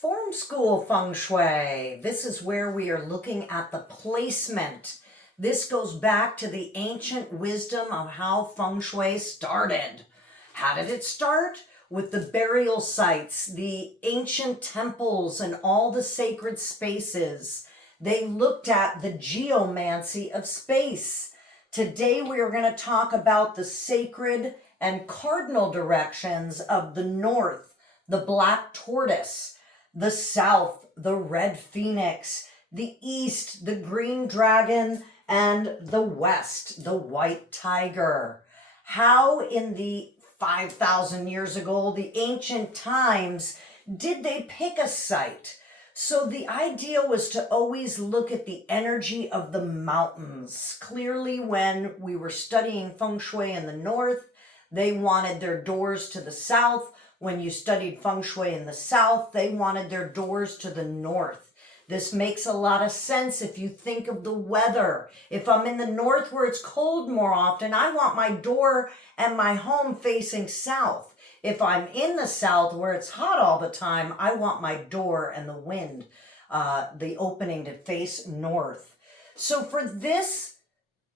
Form School Feng Shui. This is where we are looking at the placement. This goes back to the ancient wisdom of how Feng Shui started. How did it start? With the burial sites, the ancient temples, and all the sacred spaces. They looked at the geomancy of space. Today we are going to talk about the sacred and cardinal directions of the north, the black tortoise, the south, the red phoenix, the east, the green dragon, and the west, the white tiger. How in the 5,000 years ago, the ancient times, did they pick a site? So the idea was to always look at the energy of the mountains. Clearly, when we were studying Feng Shui in the north, they wanted their doors to the south. When you studied Feng Shui in the south, they wanted their doors to the north. This makes a lot of sense if you think of the weather. If I'm in the north where it's cold more often, I want my door and my home facing south. If I'm in the south where it's hot all the time, I want my door and the wind, the opening to face north. So for this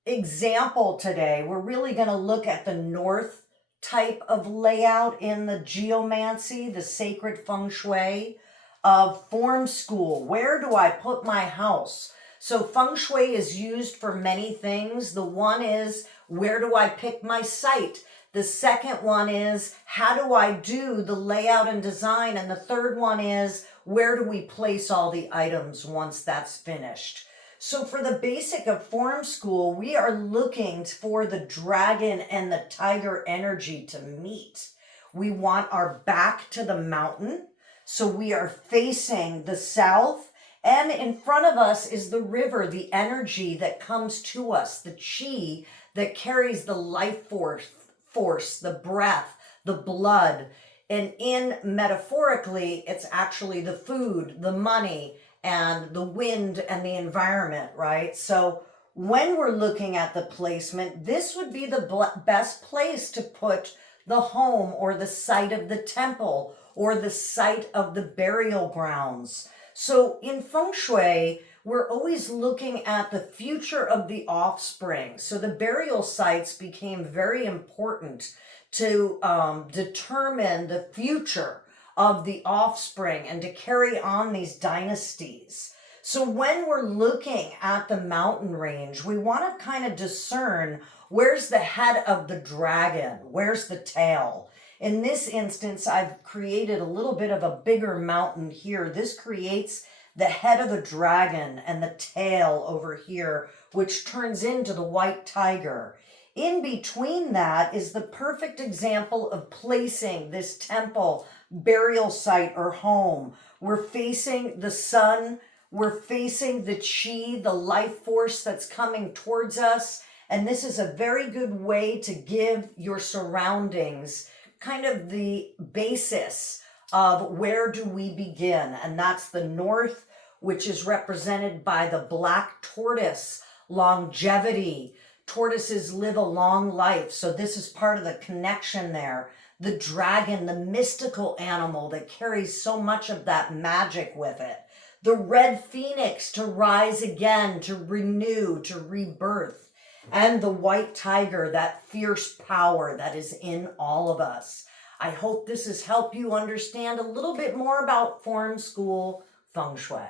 example today, we're really going to look at the north type of layout in the geomancy, the sacred feng shui of form school. Where do I put my house? So feng shui is used for many things. The one is, where do I pick my site? The second one is, how do I do the layout and design? And the third one is, where do we place all the items once that's finished? So for the basic of form school, we are looking for the dragon and the tiger energy to meet. We want our back to the mountain, so we are facing the south, and in front of us is the river, the energy that comes to us, the chi that carries the life force, the breath, the blood. And in metaphorically, it's actually the food, the money, and the wind and the environment, right? So when we're looking at the placement, this would be the best place to put the home or the site of the temple or the site of the burial grounds. So in Feng Shui, we're always looking at the future of the offspring. So the burial sites became very important to determine the future of the offspring and to carry on these dynasties. So when we're looking at the mountain range, we want to kind of discern where's the head of the dragon, where's the tail. In this instance, I've created a little bit of a bigger mountain here. This creates the head of the dragon and the tail over here, which turns into the white tiger. In between that is the perfect example of placing this temple, burial site, or home. We're facing the sun, we're facing the chi, the life force that's coming towards us, and this is a very good way to give your surroundings kind of the basis of where do we begin, and that's the north, which is represented by the black tortoise, longevity. Tortoises live a long life, so this is part of the connection there. The dragon, the mystical animal that carries so much of that magic with it. The red phoenix, to rise again, to renew, to rebirth. And the white tiger, that fierce power that is in all of us. I hope this has helped you understand a little bit more about Form School Feng Shui.